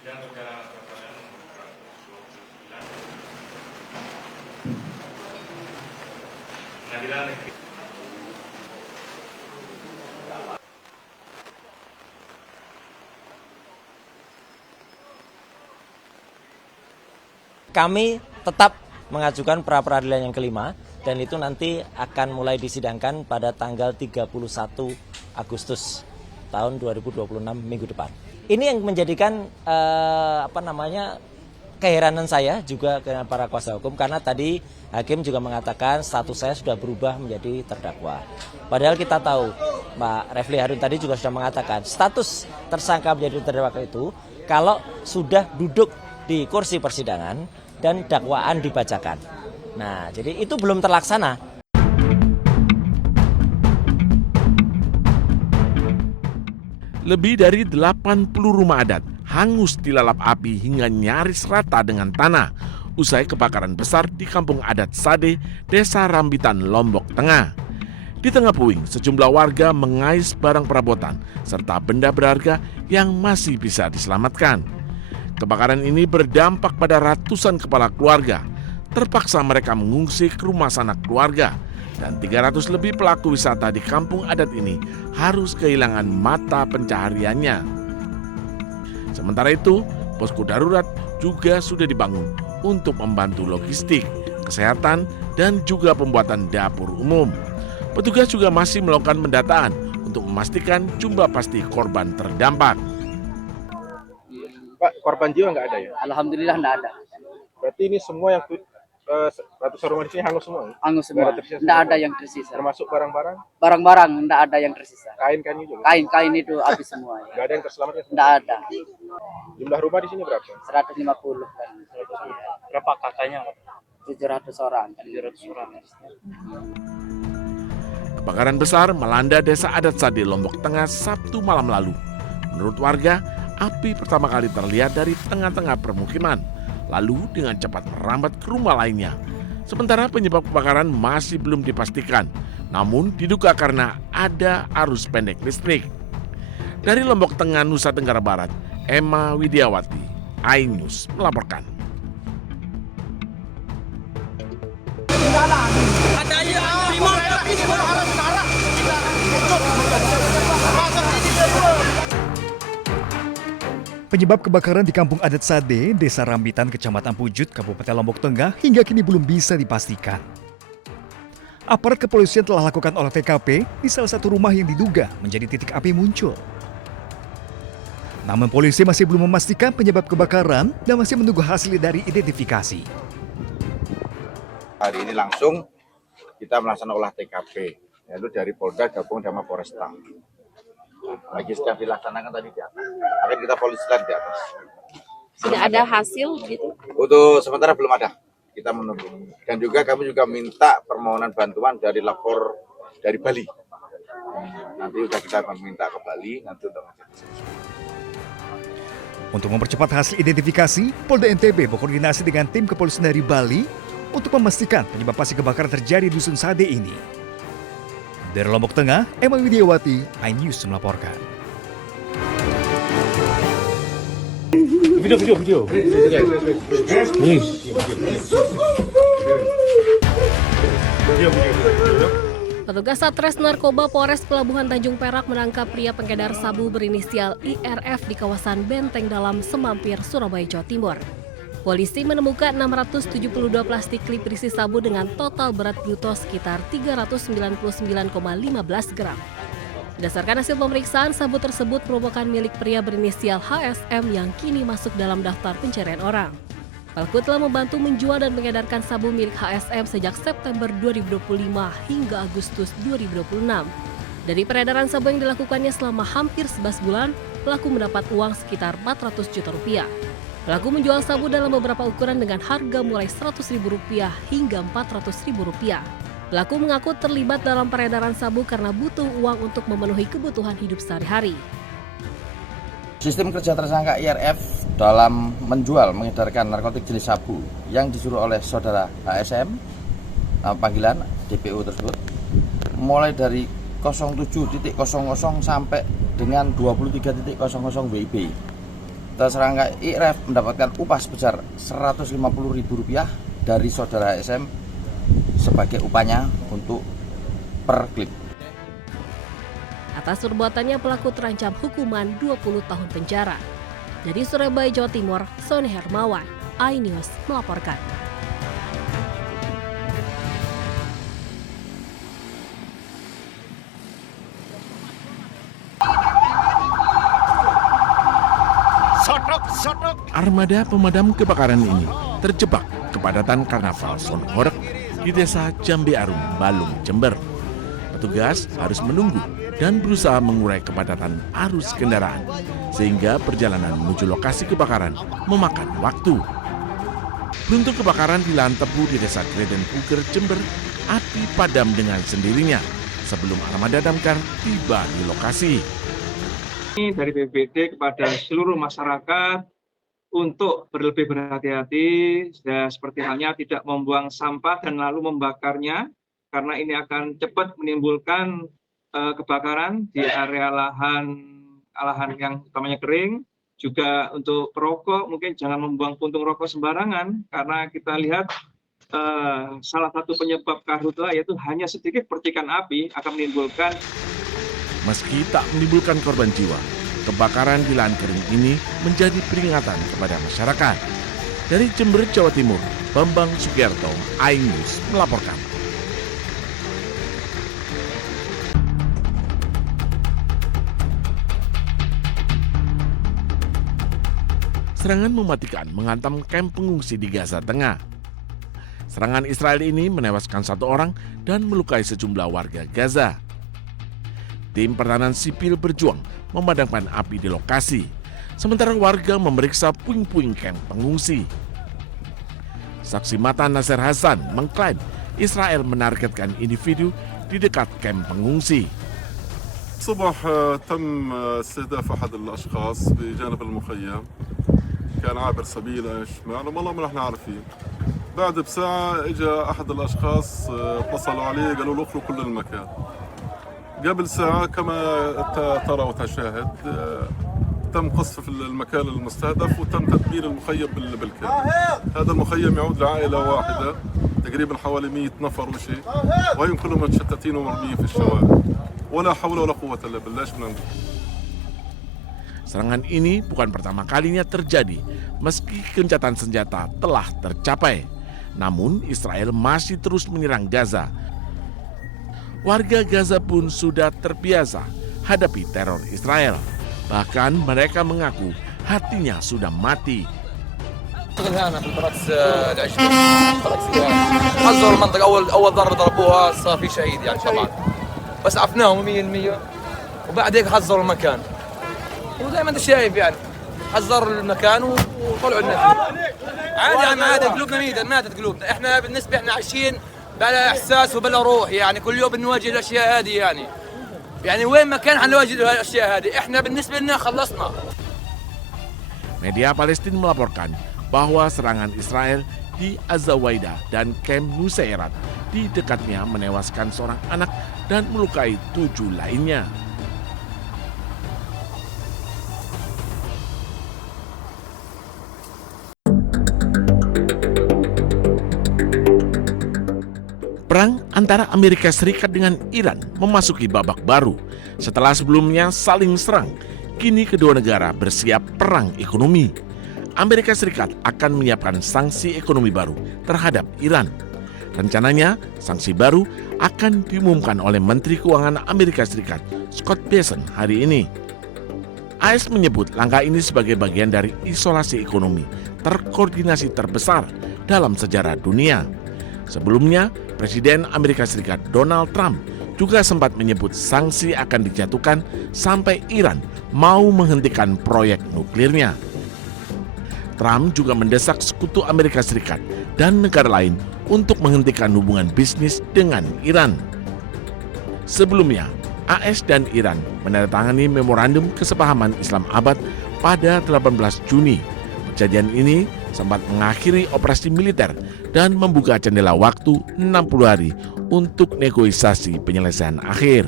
Sidang perkara perkara nomor 129 Pengadilan Negeri Kami tetap mengajukan pra-peradilan yang kelima dan itu nanti akan mulai disidangkan pada tanggal 31 Agustus tahun 2026 minggu depan. Ini yang menjadikan keheranan saya juga dengan para kuasa hukum karena tadi hakim juga mengatakan status saya sudah berubah menjadi terdakwa. Padahal kita tahu Pak Refli Harun tadi juga sudah mengatakan status tersangka menjadi terdakwa itu kalau sudah duduk di kursi persidangan dan dakwaan dibacakan. Nah, jadi itu belum terlaksana. Lebih dari 80 rumah adat hangus dilalap api hingga nyaris rata dengan tanah usai kebakaran besar di Kampung Adat Sade, Desa Rambitan, Lombok Tengah. Di tengah puing, sejumlah warga mengais barang perabotan serta benda berharga yang masih bisa diselamatkan. Kebakaran ini berdampak pada ratusan kepala keluarga. Terpaksa mereka mengungsi ke rumah sanak keluarga. Dan 300 lebih pelaku wisata di kampung adat ini harus kehilangan mata pencahariannya. Sementara itu, posko darurat juga sudah dibangun untuk membantu logistik, kesehatan, dan juga pembuatan dapur umum. Petugas juga masih melakukan pendataan untuk memastikan jumlah pasti korban terdampak. Pak, korban jiwa nggak ada ya? Alhamdulillah nggak ada. Berarti ini semua yang ratusan rumah di sini hangus semua? Hangus semua. Nggak ada yang tersisa. Termasuk barang-barang? Barang-barang nggak ada yang tersisa. Kain-kain juga? Kain-kain itu habis semua. Nggak ada yang terselamatkan? Nggak ada. Jumlah rumah di sini berapa? 150 kan. berapa kakaknya? 700 orang. 700 orang. Kebakaran besar melanda Desa Adat Sade, Lombok Tengah Sabtu malam lalu. Menurut warga, api pertama kali terlihat dari tengah-tengah permukiman, lalu dengan cepat merambat ke rumah lainnya. Sementara penyebab kebakaran masih belum dipastikan, namun diduga karena ada arus pendek listrik. Dari Lombok Tengah, Nusa Tenggara Barat, Emma Widiawati, iNews melaporkan. Penyebab kebakaran di Kampung Adat Sade, Desa Rambitan, Kecamatan Pujut, Kabupaten Lombok Tengah hingga kini belum bisa dipastikan. Aparat kepolisian telah lakukan olah TKP di salah satu rumah yang diduga menjadi titik api muncul. Namun polisi masih belum memastikan penyebab kebakaran dan masih menunggu hasil dari identifikasi. Hari ini langsung kita melaksanakan olah TKP, yaitu dari Polda gabung sama Polresta. Lagi sedang dilaksanakan tadi di atas. Akan kita polisikan di atas. Sudah ada hasil gitu? Untuk sementara belum ada. Kita menunggu. Dan juga kami juga minta permohonan bantuan dari lapor dari Bali. Nanti sudah kita minta ke Bali nanti untuk Untuk mempercepat hasil identifikasi, Polda NTB berkoordinasi dengan tim kepolisian dari Bali untuk memastikan penyebab pasti kebakaran terjadi di Dusun Sade ini. Dari Lombok Tengah, Emma Widiawati, iNews melaporkan. Video. Petugas Satres Narkoba Polres Pelabuhan Tanjung Perak menangkap pria pengedar sabu berinisial IRF di kawasan Benteng Dalam, Semampir, Surabaya, Jawa Timur. Polisi menemukan 672 plastik klip berisi sabu dengan total berat bruto sekitar 399,15 gram. Berdasarkan hasil pemeriksaan, sabu tersebut merupakan milik pria berinisial HSM yang kini masuk dalam daftar pencarian orang. Pelaku telah membantu menjual dan mengedarkan sabu milik HSM sejak September 2025 hingga Agustus 2026. Dari peredaran sabu yang dilakukannya selama hampir 11 bulan, pelaku mendapat uang sekitar 400 juta rupiah. Pelaku menjual sabu dalam beberapa ukuran dengan harga mulai Rp100.000 hingga Rp400.000. Pelaku mengaku terlibat dalam peredaran sabu karena butuh uang untuk memenuhi kebutuhan hidup sehari-hari. Sistem kerja tersangka IRF dalam menjual, mengedarkan narkotik jenis sabu yang disuruh oleh saudara HSM, panggilan DPO tersebut, mulai dari 07.00 sampai dengan 23.00 WIB. tersangka IRF mendapatkan upah sebesar Rp150.000 dari saudara SM sebagai upahnya untuk per klip. Atas perbuatannya pelaku terancam hukuman 20 tahun penjara. Dari Surabaya, Jawa Timur, Sony Hermawan, iNews melaporkan. Armada pemadam kebakaran ini terjebak kepadatan karnaval Son Horeg di desa Jambe Arum, Balung, Jember. Petugas harus menunggu dan berusaha mengurai kepadatan arus kendaraan, sehingga perjalanan menuju lokasi kebakaran memakan waktu. Beruntung kebakaran di lahan tebu di desa Greden Puger, Jember, api padam dengan sendirinya sebelum armada damkar tiba di lokasi. Dari BPBD kepada seluruh masyarakat untuk berlebih berhati-hati, seperti halnya tidak membuang sampah dan lalu membakarnya, karena ini akan cepat menimbulkan kebakaran di area lahan yang utamanya kering. Juga untuk perokok mungkin jangan membuang puntung rokok sembarangan, karena kita lihat salah satu penyebab karhutla yaitu hanya sedikit percikan api akan menimbulkan. Meski tak menimbulkan korban jiwa, kebakaran di lahan kering ini menjadi peringatan kepada masyarakat. Dari Jember, Jawa Timur, Bambang Sugierto, iNews melaporkan. Serangan mematikan menghantam kamp pengungsi di Gaza Tengah. Serangan Israel ini menewaskan 1 orang dan melukai sejumlah warga Gaza. Tim pertahanan sipil berjuang memadamkan api di lokasi, sementara warga memeriksa puing-puing kamp pengungsi. Saksi mata Nasir Hasan mengklaim Israel menargetkan individu di dekat kamp pengungsi. الصبح تم استهداف أحد الأشخاص بجانب المخيم، كان عابر سبيل شمال والله ما نحن عارفين. بعد بساعة اجى أحد الأشخاص اتصلوا عليه قالوا له اخلوا كل المكان. قبل ساعة كما ترى وتشاهد تم قصف المكان المستهدف وتم تدمير المخيم بالكامل. هذا المخيم يعود لعائلة واحدة تقريبا حوالي 100 نفر وشيء، وهم كلهم متشتتين ومرميين في الشوارع. ولا حول ولا قوة إلا بالله. Serangan ini bukan pertama kalinya terjadi, meski gencatan senjata telah tercapai. Namun Israel masih terus menyerang Gaza. Warga Gaza pun sudah terbiasa hadapi teror Israel. Bahkan mereka mengaku hatinya sudah mati. حذروا المنطقة أول ضربة ضربوها صار في شهيد يعني طبعا بس عفناهم 100% وبعد هيك حذروا المكان وزي ما أنت شايف يعني حذروا المكان وطلعوا الناس عادي يعني عادي قلوبنا ماتت قلوبنا إحنا بالنسبة إحنا عايشين بلا إحساس وبلا روح يعني كل يوم بنواجه الأشياء هذه يعني وين ما كان حنواجه الأشياء هذه إحنا بالنسبة لنا خلصنا. Media Palestina melaporkan bahwa serangan Israel di Azawaida dan Camp Nusairat di dekatnya menewaskan seorang anak dan melukai 7 lainnya. Perang antara Amerika Serikat dengan Iran memasuki babak baru. Setelah sebelumnya saling serang, kini kedua negara bersiap perang ekonomi. Amerika Serikat akan menyiapkan sanksi ekonomi baru terhadap Iran. Rencananya, sanksi baru akan diumumkan oleh Menteri Keuangan Amerika Serikat, Scott Bessent, hari ini. AS menyebut langkah ini sebagai bagian dari isolasi ekonomi terkoordinasi terbesar dalam sejarah dunia. Sebelumnya, Presiden Amerika Serikat Donald Trump juga sempat menyebut sanksi akan dijatuhkan sampai Iran mau menghentikan proyek nuklirnya. Trump juga mendesak sekutu Amerika Serikat dan negara lain untuk menghentikan hubungan bisnis dengan Iran. Sebelumnya, AS dan Iran menandatangani memorandum kesepahaman Islam Abad pada 18 Juni. Perjanjian ini sempat mengakhiri operasi militer dan membuka jendela waktu 60 hari untuk negosiasi penyelesaian akhir.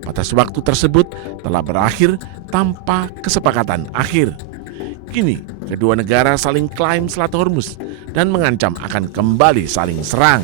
Batas waktu tersebut telah berakhir tanpa kesepakatan akhir. Kini, kedua negara saling klaim Selat Hormuz dan mengancam akan kembali saling serang.